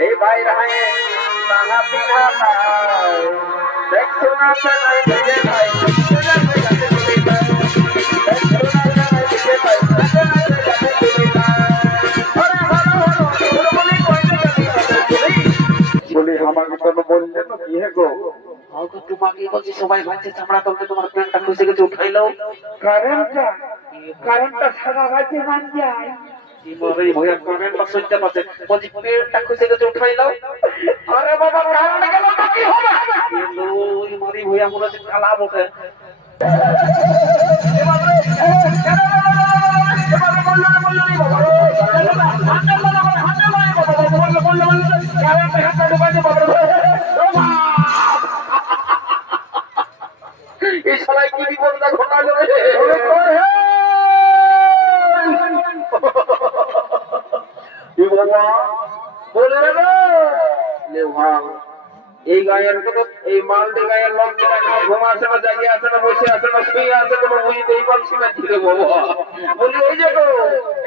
এই বাইরে বাঙা পিঙা পায় দেখছো না চাই দিকে ভাই দেখছো না চাই দিকে ভাই বলি আমাকে কোনো বললেন কি হে গো তোমাকে বলছি সবাই ভাবছে চামড়া তোকে তোমার প্যান্টটা খুঁজে গেছে উঠাইলো কারেন্টটা সারা রাতে মান যায় ভয়া কারেন্টটা সইতে পারছে বলছি প্যান্টটা খুঁজে গেছে উঠাইলো আরে বাবা কারেন্ট গেল তো কি হবে ওই মারি ভয়া মনে হচ্ছে কালা বটে এই শালায় কি বিপদটা ঘটালো রে কি বাবা বলে রে ভাই এই গায়ের তো এই মালটি গায়ের লোক ঘুমা আছে না জাগিয়ে আছে না বসে আছে না শুয়ে আছে কোনো বুঝতেই পারছি না ছিল বাবা বলি এই যে গো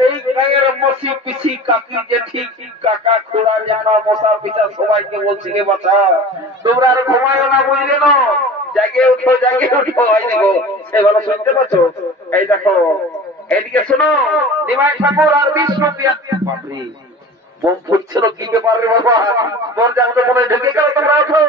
এই গায়ের মসি পিসি কাকি জেঠি কাকা খোড়া জানা মশা পিতা সবাইকে বলছি কে বাছা তোমরা আর ঘুমায় না বুঝলে না জাগিয়ে উঠো এই দেখো সেগুলো শুনতে পাচ্ছ এই দেখো এদিকে শোনো নিমাই ঠাকুর আর বিষ্ণু বাপরে বোম ফুটছিল কি ব্যাপার রে বাবা তোর জানতে মনে ঢুকে গেল তোমরা ওঠো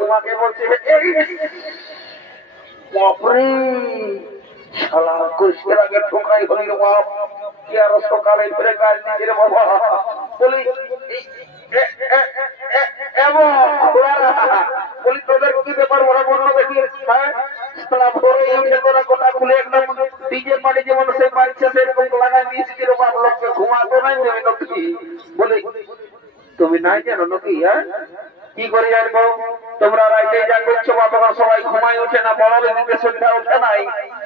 তোমাকে বলছি বাপরে শালা কুষ্টের আগে ঠোকাই হইল বাপ কি আরো সকালে ফিরে কাজ দিচ্ছে রে বাবা বলি বলি তোদের কি ব্যাপার ওরা বলল দেখি কথা খুলে একদম ডিজে পার্টি যেমন সে বাড়ছে সেরকম লাগাই দিয়েছি রে বাপ লোককে ঘুমাতো নাই দেবে নাকি বলি তুমি নাই জানো নাকি হ্যাঁ কি করি জানবো তোমরা রাইতে যা করছো বা তোমার সবাই ঘুমাই ওঠে না বড় দিকে সন্ধ্যা ওঠে নাই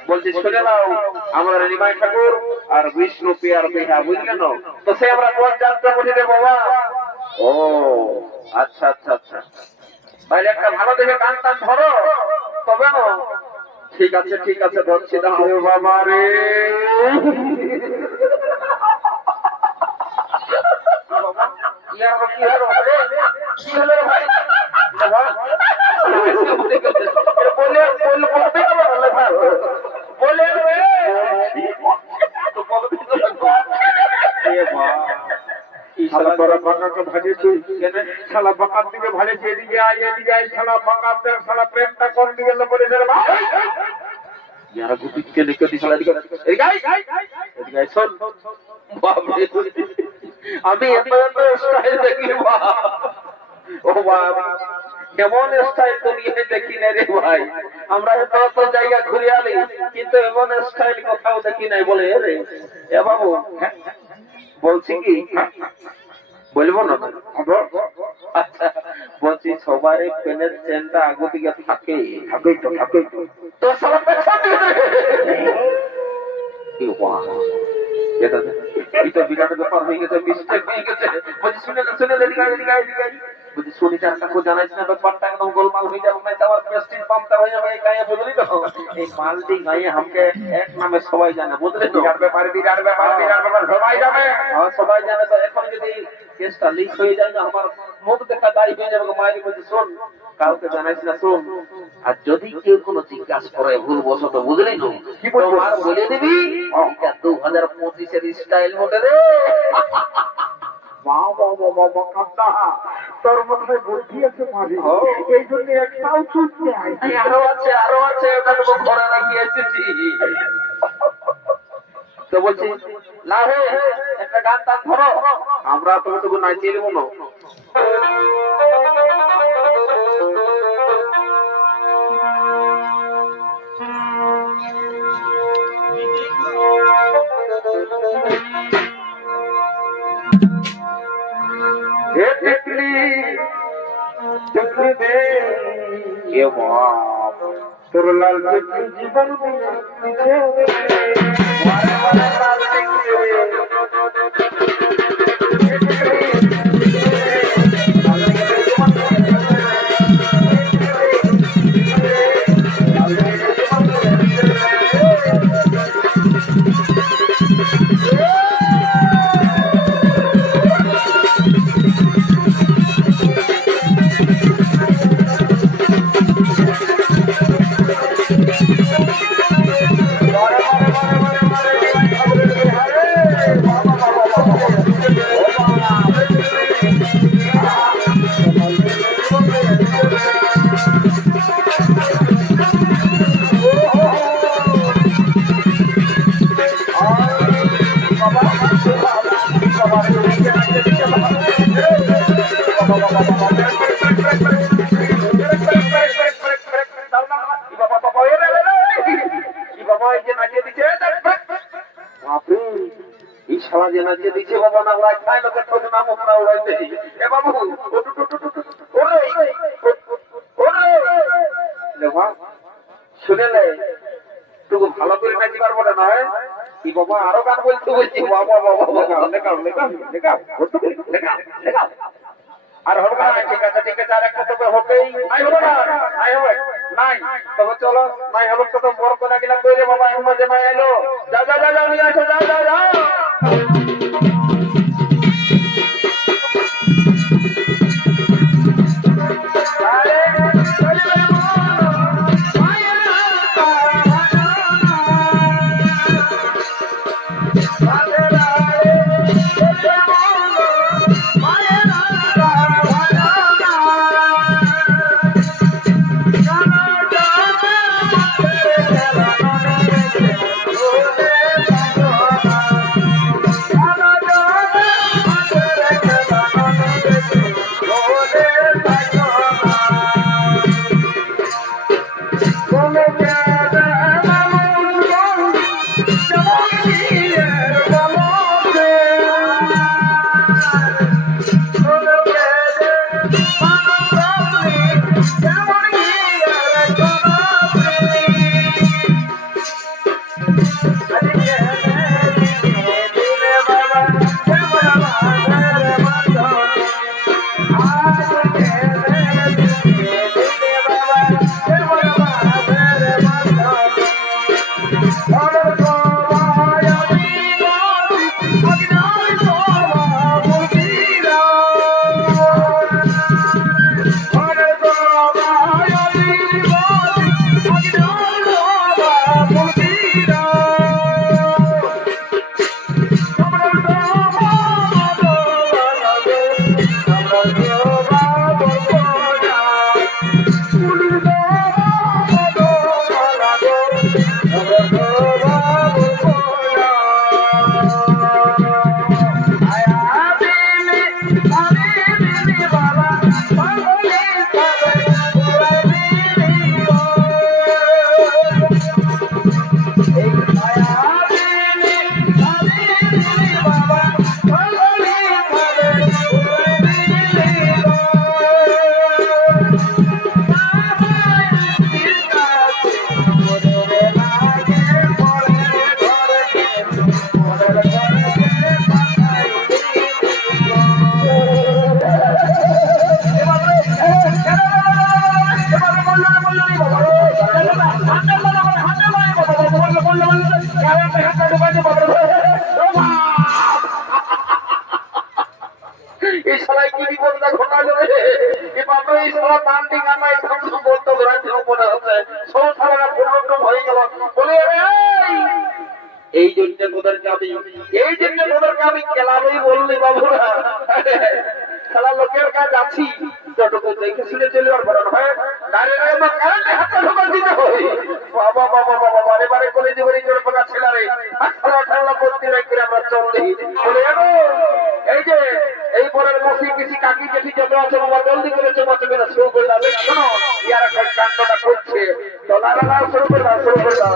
বলছি শুনে নাও আমরা নিমাই ঠাকুর আর বিষ্ণু পিয়ার বিহা বুঝলেন তো সে আমরা কোন যাত্রা বলি রে বাবা ও আচ্ছা তাহলে একটা ভালো দেখে গান টান ধরো তবে না ঠিক আছে ধরছি তাহলে বাবা রে কি হলো ভাই শালা বাঁকার দিকে ভাড়েছে এদিকে আই শালা বাঁকার দেখ শালা প্রেমটা কোন দিকে বলে যারা গুটিকে দেখতে শালা দিকে শোন আমি এত স্টাইল দেখি ও বাবা কেমন স্টাইল তুমি দেখি না রে ভাই আমরা এত জায়গা ঘুরে আলি কিন্তু এমন স্টাইল কোথাও দেখি নাই বলে রে এ বাবু বলছি কি বলবো না আচ্ছা বলছি সবাই পেনের চেনটা আগু দিকে থাকে তো সব বিরাট ব্যাপার হয়ে গেছে মিস্টেক হয়ে গেছে বলছি শুনে বলছি শুনি চারটাকে জানাইছি না ব্যাপারটা একদম গোলমাল হয়ে যাবে না আমার প্রেস্টিজ পাম্পটা হয়ে যাবে এই গায়ে বুঝলি তো এই মালটি গায়ে আমাকে এক নামে সবাই জানে বুঝলি তো বিরাট ব্যাপার সবাই যাবে। সবাই জানে তো এখন যদি কেসটা লিক হয়ে যায় না আমার মুখ দেখা দায়ী হয়ে যাবে মায়ের বলছি শোন কাউকে জানাইছি না শোন আর যদি কেউ কোনো জিজ্ঞাসা করে ভুল বসত বুঝলি তো কি বলবো? আর বলে দিবি 2025-এর স্টাইল মতো রে তোর মাথায় বুদ্ধি আছে মাঝে, এই জন্য একটাও চুপ নেই। আরো আছে ওটা তো ঘরে রাখি এসেছি তো বলছি না হে একটা গান টান ধরো আমরা তোকে নাচিয়ে দেবো না। তোর লাল জীবন শুনেলে তুই ভালো করে নাচি পারবো না নয় কি বাবা আরো গান বলতে বলছি বাবা আর হবে না ঠিক আছে আর একটা তবে হবেই নাই হবে না নাই হবে নাই তবে চলো নাই হবে তো বড় কোনা গিলা কইরে বাবা এর মধ্যে নাই এলো যা যা যা নিয়ে আসো যা এই শালায় কি বিপদটা ঘটালো রে? এ বাবা এই শালা মান্ডি গানায় সব বলতে ধরাচ্ছে উপরে হচ্ছে সব শালারা পরিবর্তন হয়ে গেল বলে এই জন্য তোদেরকে আমি খেলাবই বললি বাবুরা খেলা লোকের কাজ আছি যতটুকু দেখে শুনে চলে আর বড় হয় দাঁড়িয়ে হাতে ঢোকা দিতে হয় বাবা বাবা বাবা বারে বারে করে জীবনী জোর পাকা ছেলারে খেলা খেলা করতে রেখে আমরা চললি বলে এই যে এই পরের মসি কিছু কাকি কেটি যত আছে বাবা জলদি করে চমাচে করে শুরু করে দাও শোনো ইয়ার এখন কাণ্ডটা করছে তো লালা শুরু করে দাও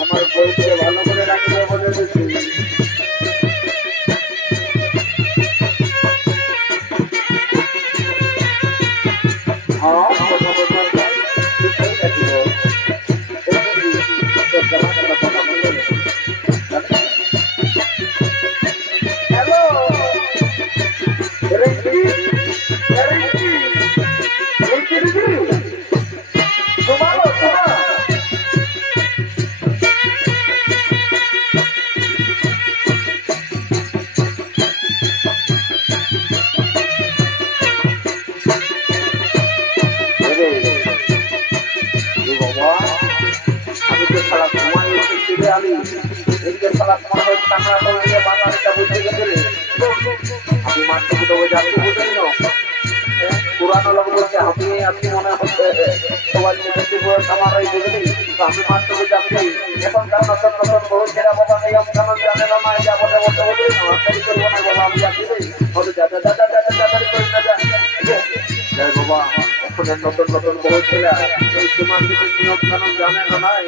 আমার বইকে ভালো করে রাখতে বলে দিচ্ছি পুরানো লোক বলছে আমি আপনি মনে হচ্ছে সবাই আমার এই বুঝলি আমি মাত্র যাচ্ছি এখন তার নতুন নতুন বহু ছেড়া বাবা নিয়ম কানুন জানে না মা যা বলে বলতে বলি না করবো না বাবা আমি যাচ্ছি হবে যা বাবা এখন নতুন নতুন বহু ছেলে এই তোমার নিয়ম কানুন জানে না নাই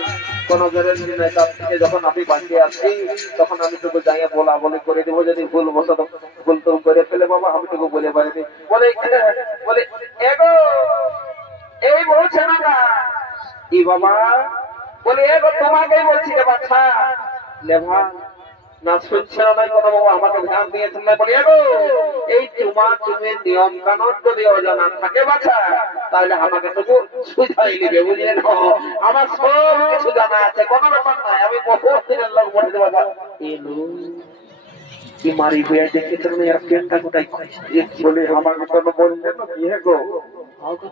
কোনো গ্যারেন্টি নাই তার থেকে যখন আমি বাঁচিয়ে আসছি তখন আমি তোকে যাইয়ে বলা বলে করে দেবো যদি ভুল বসত ভুল তো করে ফেলে বাবা আমি তোকে বলে পারিনি বলে বলে এগো এই বলছে না ই বাবা বলে এগো তোমাকেই বলছি রে বাচ্চা লেভা না শুনছে না নাই কোনো বাবা আমাকে ধ্যান দিয়েছেন না বলে এগো এই চুমের নিয়ম কানুন যদি অজানা থাকে বাচ্চা তাহলে আমাকে তবু সুঝাই নিবে বুঝলেন আমার সব কিছু জানা আছে কোনো ব্যাপার নাই আমি বহুত দিনের লোক বলে দেবো এলো কি মারি হয়ে দেখেছেন এর পেনটা কোথায় বলে আমাকে কোনো বললেন কি হে গো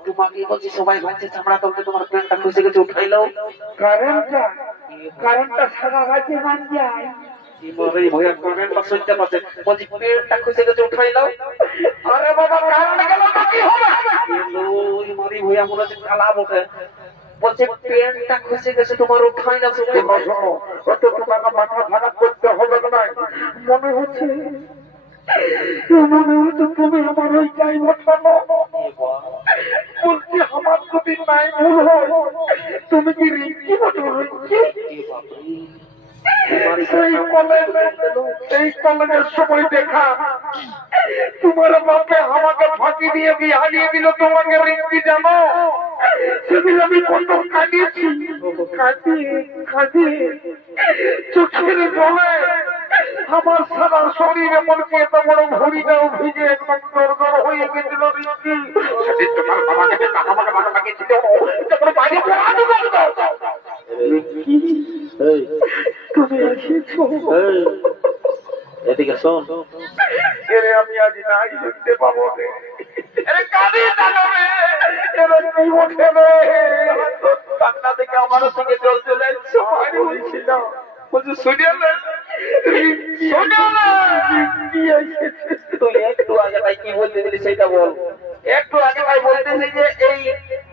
তোমাকে বলছি সবাই ভাবছে চামড়া তোকে তোমার পেনটা খুশি গেছে উঠাইলো কারেন্টটা সারা রাতে মান যায় মারি হয়ে কারেন্টটা সইতে পারছে বলছি পেনটা খুশি গেছে উঠাইলো আরে বাবা কারেন্ট গেল তো কি হবে এলো মারি হয়ে মনে হচ্ছে কালা বটে বলছে পেনটা খুশি গেছে তোমার উঠাই না সুখে অত তোমাকে মাথা খারাপ করতে হবে না মনে হচ্ছে তুমি আমার ওই যাই বসানো বলছি আমার যদি নাই ভুল হয় তুমি কি রিঙ্কি বটে এই কলেজের সময় দেখা তোমার বাপে আমাকে ফাঁকি দিয়ে হারিয়ে দিল তোমাকে রিঙ্কি জানো সেদিন আমি কত কাঁদিয়েছি কাঁদিয়ে চোখের জলে আমার সারা শরীর এমনকি এত বড় ভরিটাও ভিজে একদম দরদর হয়ে গেছিল রিঙ্কি সেদিন তোমার বাবাকে আমাকে বাবা পাকিয়েছিল তখন বাইরে রিঙ্কি তুমি এসেছো এদিকে শোন আমি আজ নাই শুনতে পাবো বাবু রে আরে কাঁদি জানো রে এবার কি ওঠে রে কান্না থেকে আমার সঙ্গে জল চলে আসছে পানি হয়েছিল বলছে শুনিয়ে না তুই একটু আগে ভাই কি বলতে দিলি সেটা বল। একটু আগে ভাই বলতেছি যে এই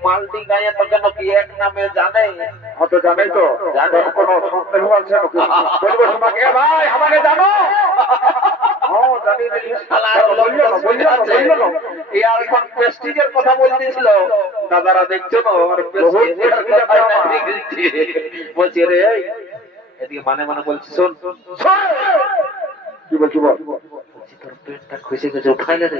মালটি গায়ে তো কেন কি এক নামে জানে? হয়তো জানাই তো জানো কোনো সন্দেহ আছে নাকি বলবো তোমাকে ভাই আমাকে জানো কথা বলতেছিল দাদারা দেখছো তো আমার বলছি রে এদিকে মানে মানে বলছি শোন কি বলছি বল বলছি তোর পেটটা খুশি গেছে উঠাইলে রে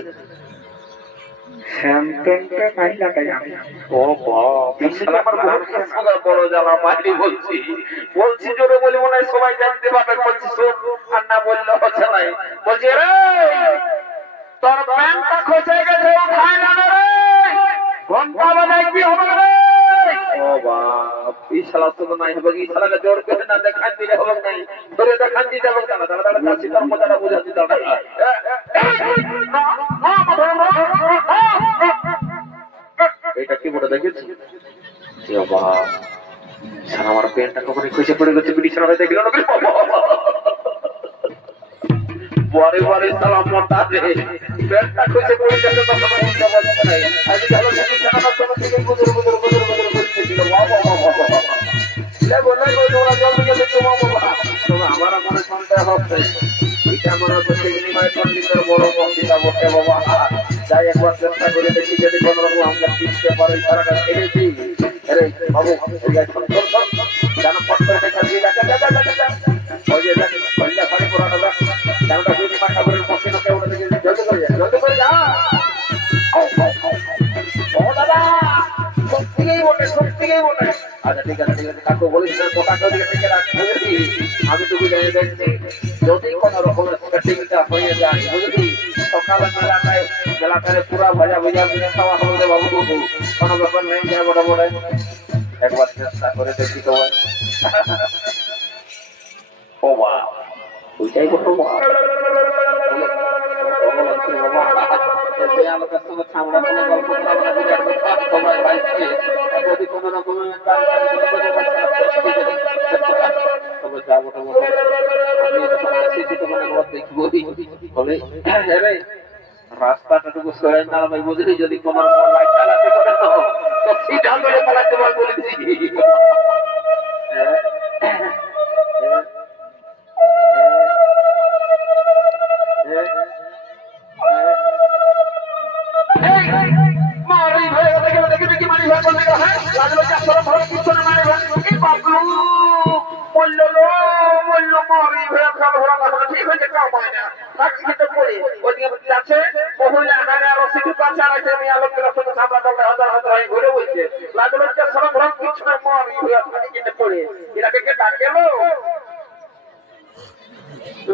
বড় জ্বালা মাইরি বলছি বলছি জোরে বলি মনে হয় সবাই জানতে পারবে বলছি শোন আর না বললে হচ্ছে নাই বলছি রে তোর প্যান্টটা খসে গেছে উঠাই না রে ঘন্টা বাজায় কি হবে রে ও বাপ এই শালা তো নাই হবে এই শালাকে জোর করে না দেখান দিলে হবে নাই ধরে দেখান দিতে হবে না দাঁড়া দাঁড়া যাচ্ছি তোর মজাটা বুঝাচ্ছি দাঁড়া এটা কি বলে দেখেছি আমার প্যান্টটা কখনই খুশি পড়ে গেছে বিছানা হয়ে দেখলো না বরে বরে সালাম মোটা রে প্যান্টটা খুশি পড়ে গেছে তখন বুঝতে পারছে না আজ ভালো বিছানাটা তো থেকে গুদুর গুদুর গুদুর গুদুর করতেছিল বলে তোরা জলদি গেলে তোমার বাবা তবে আমার মনে সন্দেহ হচ্ছে এটা মনে হচ্ছে সিগনিমায় পন্ডিতের বড় বক্তৃতা বসে বাবা যাই একবার চেষ্টা করে দেখি যদি কোন রকম আমরা শিখতে পারি সারাটা ছেড়েছি আরে বাবু জানো ফট করে দেখা দিয়ে দেখা ওই যে পয়লা শাড়ি পরানো দেখ জানোটা সিগনিমা ঠাকুরের পক্ষে ওটা থেকে জলদি করে যা ও দাদা সত্যিই বটে আচ্ছা ঠিক আছে কাকু বলিস না পোকাকে ওদিকে থেকে রাখতে বুঝলি আমি তো বুঝে দেখছি যদি কোনো রকমের সেটিংটা হয়ে যায় বুঝলি সকালে মেলাটায় পুরা ভাজা ভুজা দিয়ে খাওয়া হবে বাবু কোনো ব্যাপার নেই যা বড় বড় একবার চেষ্টা করে দেখি তোমার ও মা ওইটাই বড় মা আলোকের সঙ্গে ছামড়া কোনো গল্প তোমার বাইকে যদি কোনো রকমের রাস্তাটাটুকু সরে না ভাই বুঝলি যদি কোনো লাইট চালাতে পারে তো সিধা করে পালাতে পার বলেছি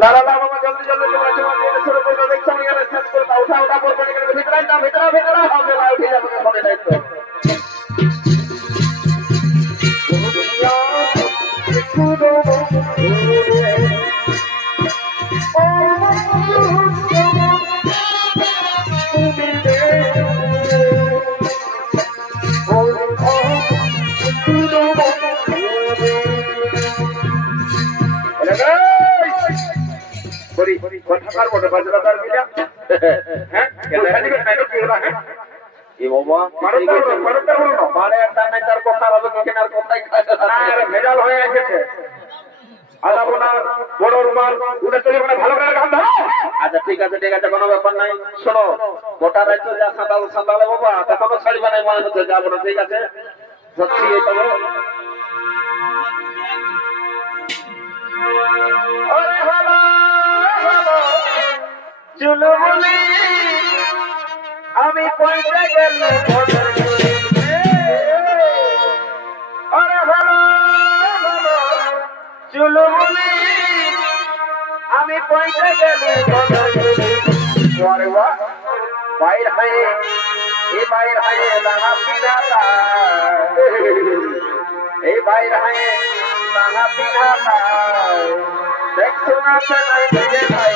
লালা বাবা জলদি জলদি দেখছো উঠা উঠা ভিতরে হবে না উঠে যাবে মনে নাই তো কথাকার বটে বাজরাদার মিলা হ্যাঁ এ বাবা মারে একটা নাই তার কথা হবে কেনার কথাই ভেজাল হয়ে এসেছে বড় রুমাল ভালো করে গান ধরো আচ্ছা ঠিক আছে কোনো ব্যাপার নাই শোনো গোটা রাজ্য যা সাঁতালে বাবা তা কোনো শাড়ি বানাই মনে হচ্ছে যাবো না ঠিক আছে সত্যি তবে চুলবুলি আমি পয়সা গেলে চুলবুলি আমি পয়সা গেলে বাইর হয়ে এই বাইর হয়ে দানা পিনাতা এই বাইর হয়ে দানা পিনাতা দেখছো না ভাই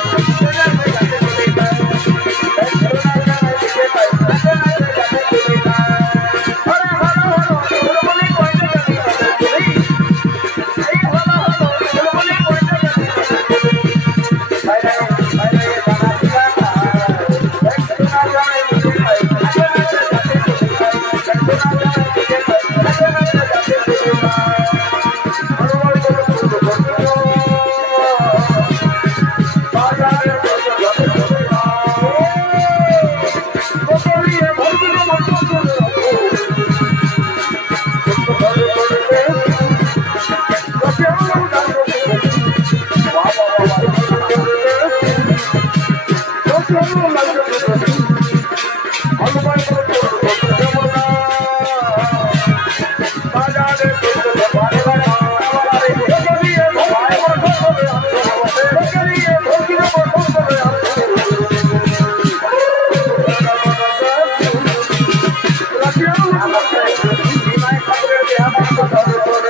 I'm